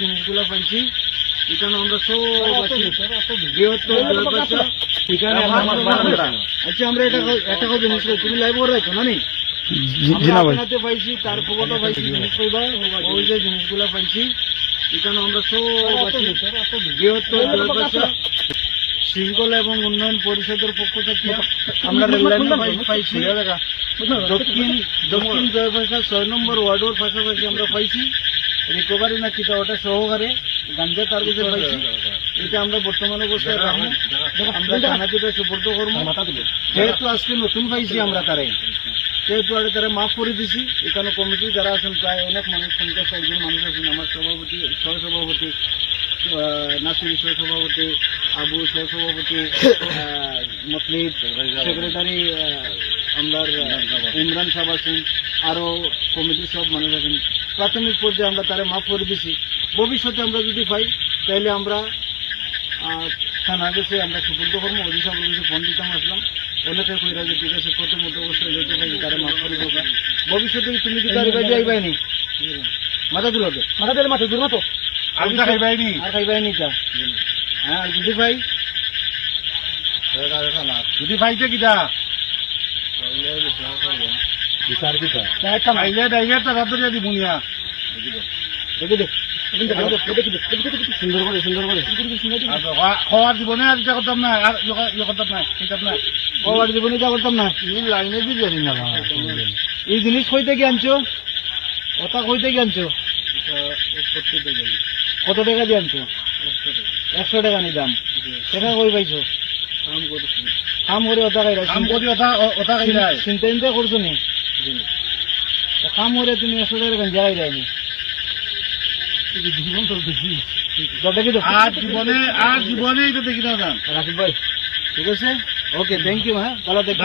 জিনিসগুলা পাইছি এখানে আমরা সব বৃহত্তর আচ্ছা আমরা এটা জিনিস তুমি লাইভ করে রাখো না পাইছি তার খবরটা পাইছি জিনিস পাইবা ওই যে জিনিসগুলা পাইছি এখানে আমরা সব বৃহত্তর শৃঙ্খলা এবং উন্নয়ন পরিষদের পক্ষ থেকে আমরা পাইছি দক্ষিণ জয়ভাষা 6 নম্বর ওয়ার্ডের পাশাপাশি আমরা পাইছি রিকভারি না কিটা ওটা সহকারে গাঞ্জা তার কাছে পাইছি এটা আমরা বর্তমান অবস্থায় রাখবো আমরা থানাতে সুপর্দ করবো যেহেতু আজকে নতুন পাইছি আমরা তারাই যেহেতু আগে তারা মাফ করে দিছি এখানে কমিটি যারা আছেন প্রায় অনেক মানুষ 50-60 জন মানুষ আছেন আমার সভাপতি সহসভাপতি নাসির সহসভাপতি আবু সহসভাপতি মতলিব সেক্রেটারি আমরা ইমরান সাহেব আছেন আরো কমিটির সব মানুষ আছেন প্রাথমিক পর্যায়ে আমরা তারা মাফ করে দিছি ভবিষ্যতে আমরা যদি পাই তাহলে আমরা থানা গেছে আমরা সুপর্দ করবো অধি সাহেবের কাছে ফোন দিতাম আসলাম অনেকে কইরা যে ঠিক আছে প্রথম অবস্থায় যেতে পারি তারা মাফ করে দেবো ভবিষ্যতে তুমি কি তার বাইরে আইবাইনি মাথা তুলবে মাথা দিলে মাথা দূর মতো আর খাইবাইনি তা হ্যাঁ যদি ভাই যদি ভাইতে কিটা বিচার কিটা আইলে ডাইলে টাকা তো দিয়া দিবুনিয়া দেখি দেখ সুন্দর করে খাওয়ার জীবনে আর ইচ্ছা করতাম না আর ইয়ে করতাম না ঠিকাম না খাওয়ার জীবনে ইচ্ছা করতাম না লাইনে দিয়ে না এই জিনিস কইতে কি আনছো ওটা কইতে কি আনছো কত টাকা দিয়ে আনছো 100 টাকা নি দাম টাকা কই পাইছো কাম করে ওটা খাই ওটা খাই চিন্তা চিন্তা করছো নি কাম করে তুমি 100 টাকা গাঞ্জা খাই যায়নি জীবনে এটা দেখি না রাকিব ভাই ঠিক আছে ওকে থ্যাংক ইউ হ্যাঁ ভালো দেখো